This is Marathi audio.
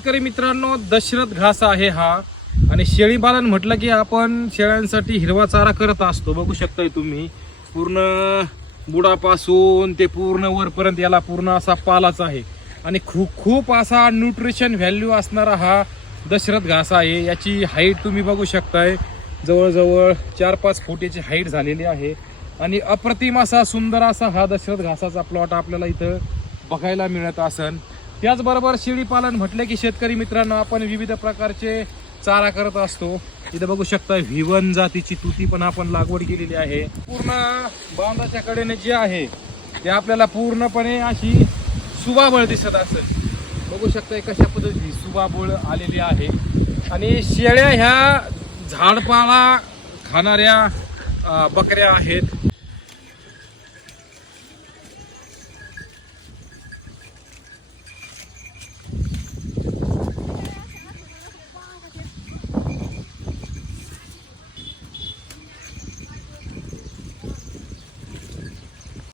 शेतकरी मित्रांनो दशरथ घास आहे हा. आणि शेळी पालन म्हटलं की आपण शेळ्यांसाठी हिरवा चारा करत असतो. बघू शकताय तुम्ही. पूर्ण बुडापासून ते पूर्ण वरपर्यंत याला पूर्ण असा पालाच आहे. आणि खूप खूप असा न्यूट्रिशन व्हॅल्यू असणारा हा दशरथ घास आहे. याची हाईट तुम्ही बघू शकताय. जवळजवळ चार पाच फूट याची हाईट झालेली आहे. आणि अप्रतिम असा सुंदर असा हा दशरथ घासाचा प्लॉट आपल्याला इथं बघायला मिळत असन. त्याचबरोबर शेळी पालन म्हटलं की शेतकरी मित्रांनो आपण विविध प्रकारचे चारा करत असतो. इथं बघू शकता व्हिवन जातीची तुती पण आपण लागवड केलेली आहे. पूर्ण बांधाच्या कडेने जे आहे ते आपल्याला पूर्णपणे अशी सुबाबळ दिसत असेल. बघू शकताय कशा पद्धतीची सुबाबळ आलेली आहे. आणि शेळ्या ह्या झाडपाला खाणाऱ्या बकऱ्या आहेत.